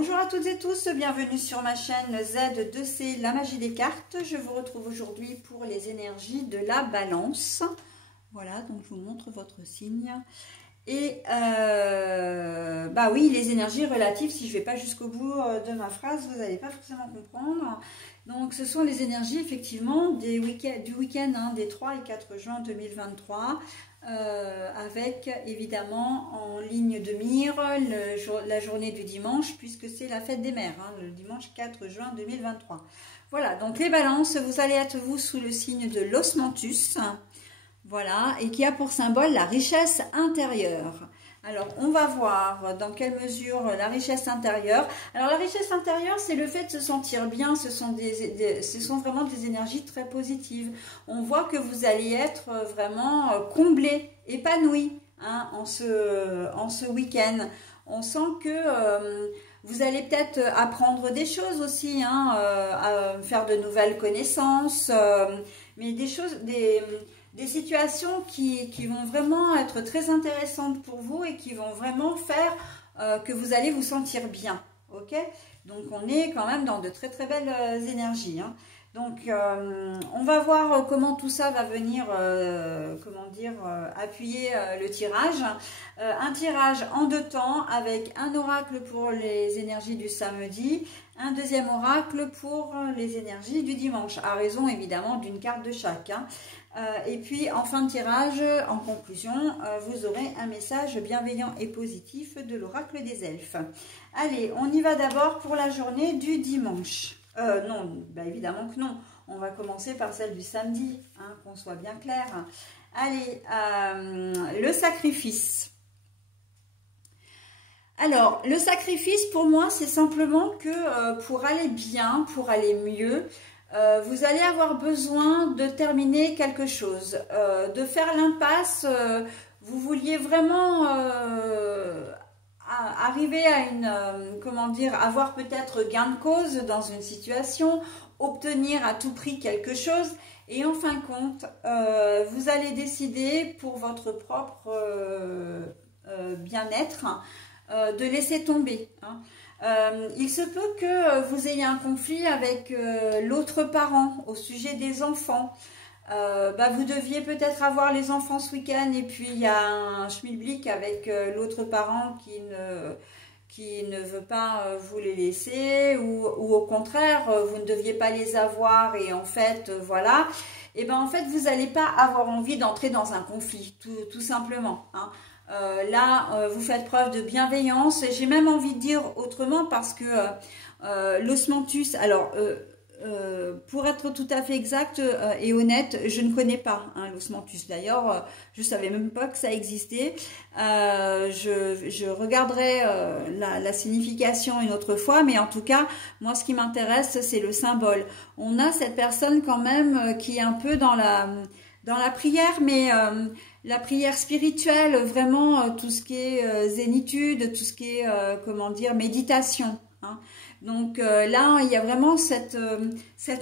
Bonjour à toutes et tous, bienvenue sur ma chaîne Z2C, la magie des cartes. Je vous retrouve aujourd'hui pour les énergies de la balance. Voilà, donc je vous montre votre signe. Et bah oui, les énergies relatives, si je ne vais pas jusqu'au bout de ma phrase, vous n'allez pas forcément comprendre. Donc ce sont les énergies effectivement du week-end des 3 et 4 juin 2023. Avec évidemment en ligne de mire la journée du dimanche, puisque c'est la fête des mères, le dimanche 4 juin 2023. Voilà, donc les balances, vous allez être vous sous le signe de l'osmanthus, voilà, et qui a pour symbole la richesse intérieure. Alors, on va voir dans quelle mesure la richesse intérieure. Alors, la richesse intérieure, c'est le fait de se sentir bien. Ce sont vraiment des énergies très positives. On voit que vous allez être vraiment comblé, épanoui en ce week-end. On sent que vous allez peut-être apprendre des choses aussi, à faire de nouvelles connaissances, mais des choses, des situations qui vont vraiment être très intéressantes pour vous et qui vont vraiment faire que vous allez vous sentir bien, ok? Donc on est quand même dans de très très belles énergies, Donc on va voir comment tout ça va venir, appuyer le tirage. Un tirage en 2 temps avec un oracle pour les énergies du samedi, un deuxième oracle pour les énergies du dimanche, à raison évidemment d'une carte de chaque. Et puis en fin de tirage, en conclusion, vous aurez un message bienveillant et positif de l'oracle des elfes. Allez, on y va d'abord pour la journée du dimanche. Non, bah évidemment que non. On va commencer par celle du samedi, qu'on soit bien clair. Allez, le sacrifice. Alors, le sacrifice, pour moi, c'est simplement que pour aller bien, pour aller mieux, vous allez avoir besoin de terminer quelque chose, de faire l'impasse. Vous vouliez vraiment arriver à avoir peut-être gain de cause dans une situation, obtenir à tout prix quelque chose, et en fin de compte, vous allez décider pour votre propre bien-être de laisser tomber. Il se peut que vous ayez un conflit avec l'autre parent au sujet des enfants. Vous deviez peut-être avoir les enfants ce week-end et puis il y a un schmilblick avec l'autre parent qui ne veut pas vous les laisser, ou au contraire, vous ne deviez pas les avoir et en fait, voilà. Et ben en fait, vous n'allez pas avoir envie d'entrer dans un conflit, tout simplement. Là, vous faites preuve de bienveillance, et j'ai même envie de dire autrement, parce que l'osmanthus, alors pour être tout à fait exact et honnête, je ne connais pas l'osmanthus. D'ailleurs, je savais même pas que ça existait. Je regarderai la signification une autre fois, mais en tout cas, moi, ce qui m'intéresse, c'est le symbole. On a cette personne quand même qui est un peu dans la prière, mais la prière spirituelle, vraiment tout ce qui est zénitude, tout ce qui est, méditation. Donc là, il y a vraiment cette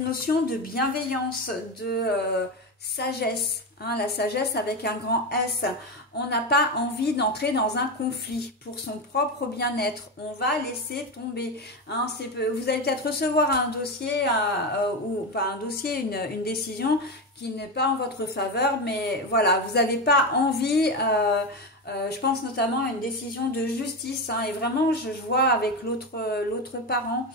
notion de bienveillance, de sagesse, la sagesse avec un grand S. On n'a pas envie d'entrer dans un conflit pour son propre bien-être. On va laisser tomber. Vous allez peut-être recevoir un dossier, ou pas un dossier, une décision qui n'est pas en votre faveur, mais voilà, vous n'avez pas envie... je pense notamment à une décision de justice, et vraiment je vois avec l'autre parent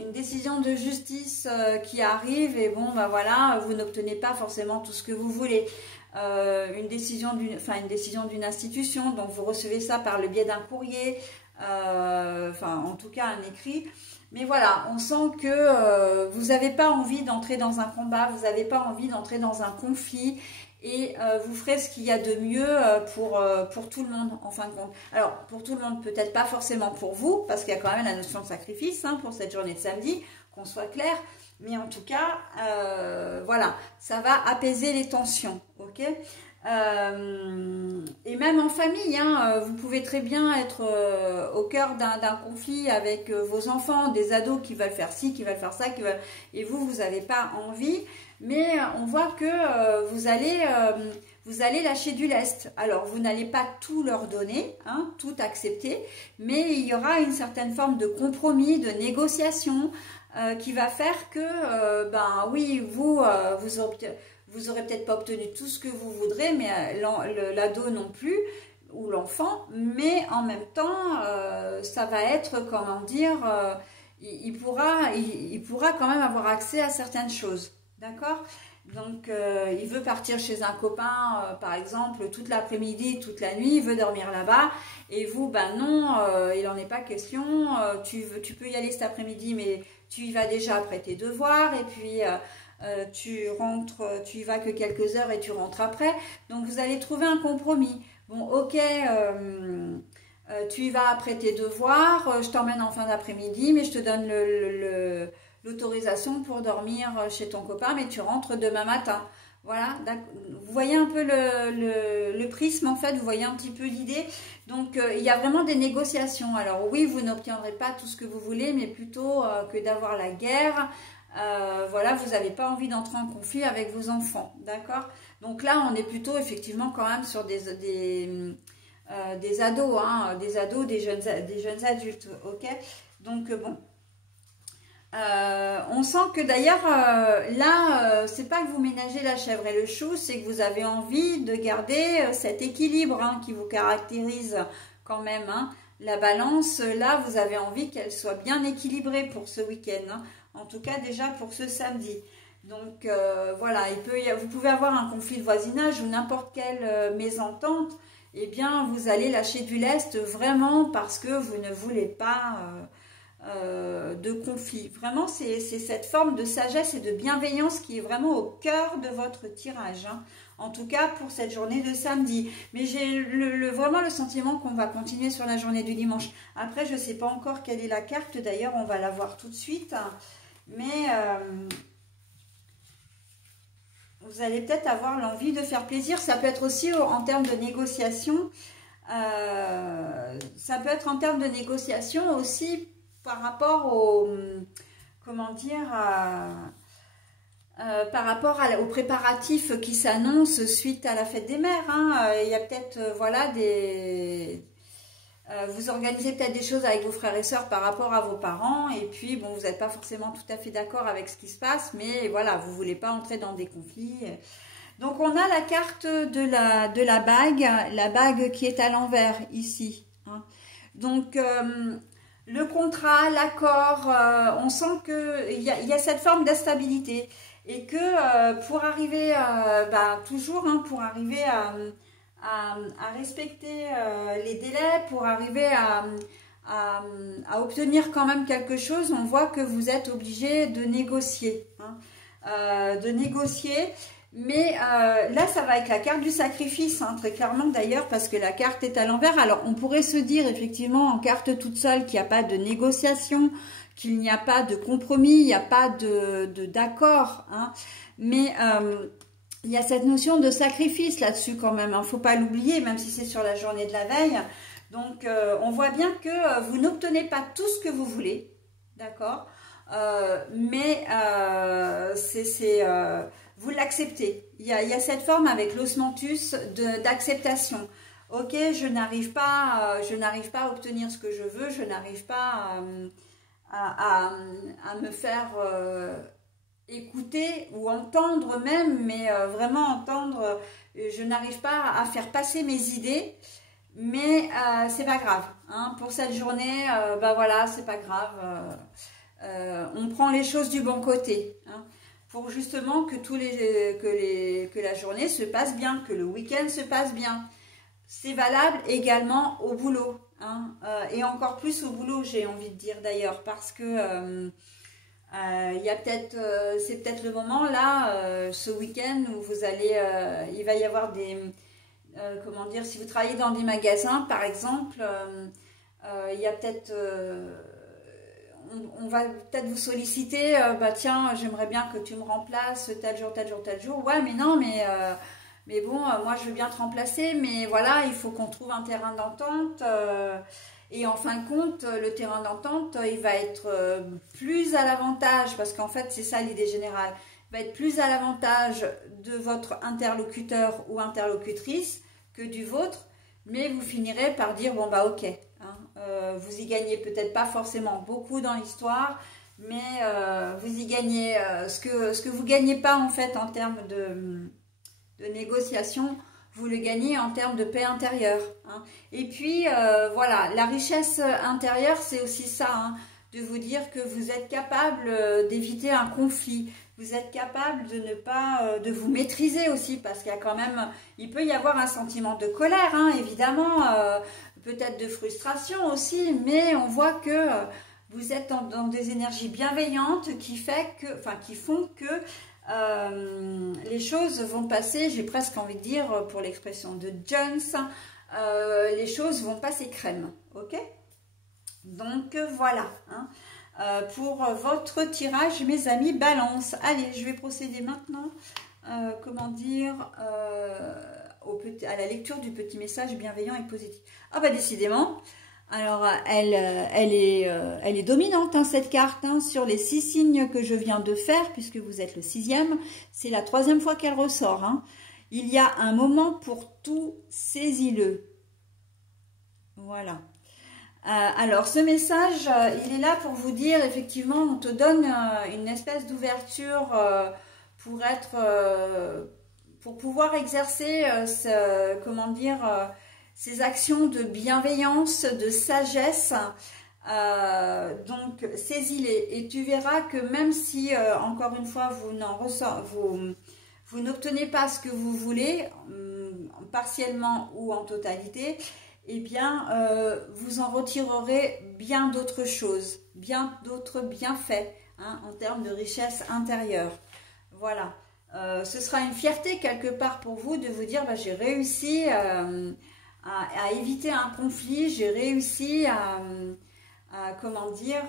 une décision de justice qui arrive, et bon voilà, vous n'obtenez pas forcément tout ce que vous voulez. Une décision d'une institution, donc vous recevez ça par le biais d'un courrier, en tout cas un écrit. Mais voilà, on sent que vous n'avez pas envie d'entrer dans un combat, vous n'avez pas envie d'entrer dans un conflit, et vous ferez ce qu'il y a de mieux pour tout le monde, en fin de compte. Alors, pour tout le monde, peut-être pas forcément pour vous, parce qu'il y a quand même la notion de sacrifice pour cette journée de samedi, qu'on soit clair. Mais en tout cas, voilà, ça va apaiser les tensions, ok? Et même en famille, hein, vous pouvez très bien être au cœur d'un conflit avec vos enfants, des ados qui veulent faire ci, qui veulent faire ça, et vous n'avez pas envie, mais on voit que vous allez lâcher du lest. Alors, vous n'allez pas tout leur donner, hein, tout accepter, mais il y aura une certaine forme de compromis, de négociation qui va faire que, ben oui, vous aurez peut-être pas obtenu tout ce que vous voudrez, mais l'ado non plus, ou l'enfant, mais en même temps, ça va être, comment dire, il pourra quand même avoir accès à certaines choses, d'accord? Donc, il veut partir chez un copain, par exemple, toute l'après-midi, toute la nuit, il veut dormir là-bas, et vous, ben non, il n'en est pas question, tu peux y aller cet après-midi, mais tu y vas déjà après tes devoirs, et puis tu rentres, tu y vas que quelques heures et tu rentres après. Donc vous allez trouver un compromis. Bon, ok, tu y vas après tes devoirs, je t'emmène en fin d'après-midi, mais je te donne l'autorisation pour dormir chez ton copain, mais tu rentres demain matin. Voilà, vous voyez un peu le prisme en fait, vous voyez un petit peu l'idée. Donc il y a vraiment des négociations. Alors oui, vous n'obtiendrez pas tout ce que vous voulez, mais plutôt que d'avoir la guerre. Voilà, vous n'avez pas envie d'entrer en conflit avec vos enfants, d'accord? Donc là, on est plutôt effectivement quand même sur des ados, hein, des jeunes adultes, ok? Donc bon, on sent que d'ailleurs là, c'est pas que vous ménagez la chèvre et le chou, c'est que vous avez envie de garder cet équilibre hein, qui vous caractérise quand même, hein. La balance, là, vous avez envie qu'elle soit bien équilibrée pour ce week-end, hein. En tout cas, déjà pour ce samedi. Donc, voilà, vous pouvez avoir un conflit de voisinage ou n'importe quelle mésentente. Eh bien, vous allez lâcher du lest vraiment parce que vous ne voulez pas de conflit. Vraiment, c'est cette forme de sagesse et de bienveillance qui est vraiment au cœur de votre tirage, hein. En tout cas, pour cette journée de samedi. Mais j'ai vraiment le sentiment qu'on va continuer sur la journée du dimanche. Après, je ne sais pas encore quelle est la carte. D'ailleurs, on va la voir tout de suite. Mais vous allez peut-être avoir l'envie de faire plaisir. Ça peut être aussi en termes de négociation. Ça peut être en termes de négociation aussi par rapport au... Comment dire par rapport aux préparatifs qui s'annoncent suite à la fête des mères, hein. Il y a peut-être, voilà, vous organisez peut-être des choses avec vos frères et sœurs par rapport à vos parents, et puis, bon, vous n'êtes pas forcément tout à fait d'accord avec ce qui se passe, mais voilà, vous ne voulez pas entrer dans des conflits. Donc, on a la carte de la bague qui est à l'envers, ici, hein. Donc, le contrat, l'accord, on sent qu'il y a cette forme d'instabilité. Et que pour arriver, toujours, hein, pour arriver à respecter les délais, pour arriver à obtenir quand même quelque chose, on voit que vous êtes obligé de négocier. Hein, mais là, ça va avec la carte du sacrifice, hein, très clairement d'ailleurs, parce que la carte est à l'envers. Alors, on pourrait se dire effectivement en carte toute seule qu'il n'y a pas de négociation, qu'il n'y a pas de compromis, il n'y a pas d'accord, hein. Mais il y a cette notion de sacrifice là-dessus quand même, hein. Faut pas l'oublier, même si c'est sur la journée de la veille. Donc, on voit bien que vous n'obtenez pas tout ce que vous voulez, d'accord, mais vous l'acceptez. Il y a cette forme avec l'osmanthus d'acceptation. Ok, je n'arrive pas à obtenir ce que je veux, je n'arrive pas à me faire écouter ou entendre même, mais vraiment entendre, je n'arrive pas à faire passer mes idées, mais c'est pas grave, hein, pour cette journée, voilà, c'est pas grave, on prend les choses du bon côté, hein, pour justement que que la journée se passe bien, que le week-end se passe bien. C'est valable également au boulot, hein, et encore plus au boulot, j'ai envie de dire d'ailleurs, parce que c'est peut-être le moment là, ce week-end où vous allez, il va y avoir des, comment dire, si vous travaillez dans des magasins par exemple, il y a peut-être, on va peut-être vous solliciter, tiens, j'aimerais bien que tu me remplaces tel jour, tel jour, tel jour. Ouais, mais non, mais Mais bon, moi je veux bien te remplacer, mais voilà, il faut qu'on trouve un terrain d'entente. Et en fin de compte, le terrain d'entente, il va être plus à l'avantage, parce qu'en fait, c'est ça l'idée générale, il va être plus à l'avantage de votre interlocuteur ou interlocutrice que du vôtre, mais vous finirez par dire, bon bah ok, hein, vous y gagnez peut-être pas forcément beaucoup dans l'histoire, mais vous y gagnez ce que vous gagnez pas en fait en termes de négociation, vous le gagnez en termes de paix intérieure. Hein. Et puis, voilà, la richesse intérieure, c'est aussi ça, hein, de vous dire que vous êtes capable d'éviter un conflit. Vous êtes capable de ne pas, de vous maîtriser aussi, parce qu'il y a quand même, il peut y avoir un sentiment de colère, hein, évidemment, peut-être de frustration aussi, mais on voit que vous êtes dans des énergies bienveillantes qui font que les choses vont passer, j'ai presque envie de dire, pour l'expression de Jones, les choses vont passer crème, ok? Donc voilà, hein, pour votre tirage, mes amis, balance. Allez, je vais procéder maintenant, comment dire, à la lecture du petit message bienveillant et positif. Ah bah décidément, alors elle est dominante, hein, cette carte, hein, sur les 6 signes que je viens de faire, puisque vous êtes le 6e, c'est la 3e fois qu'elle ressort. Hein. Il y a un moment pour tout, saisis-le. Voilà. Alors, ce message, il est là pour vous dire, effectivement, on te donne une espèce d'ouverture pour pouvoir exercer, comment dire, ces actions de bienveillance, de sagesse. Donc, saisis-les et tu verras que même si, encore une fois, vous n'obtenez pas ce que vous voulez, partiellement ou en totalité, eh bien, vous en retirerez bien d'autres choses, bien d'autres bienfaits, hein, en termes de richesse intérieure. Voilà. Ce sera une fierté quelque part pour vous de vous dire, bah, j'ai réussi à éviter un conflit, j'ai réussi comment dire,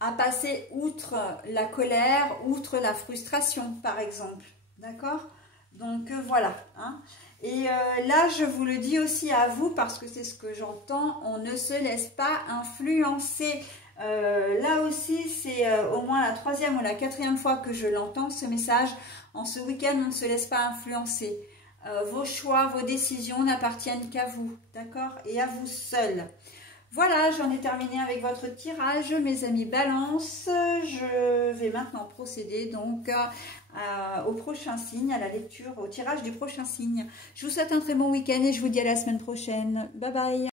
à passer outre la colère, outre la frustration, par exemple. D'accord? Donc, voilà. Hein. Et là, je vous le dis aussi à vous, parce que c'est ce que j'entends, on ne se laisse pas influencer. Là aussi, c'est au moins la 3e ou la 4e fois que je l'entends, ce message. En ce week-end, on ne se laisse pas influencer. Vos choix, vos décisions n'appartiennent qu'à vous, d'accord? Et à vous seul. Voilà, j'en ai terminé avec votre tirage, mes amis Balance. Je vais maintenant procéder donc au prochain signe, à la lecture, au tirage du prochain signe. Je vous souhaite un très bon week-end et je vous dis à la semaine prochaine. Bye bye.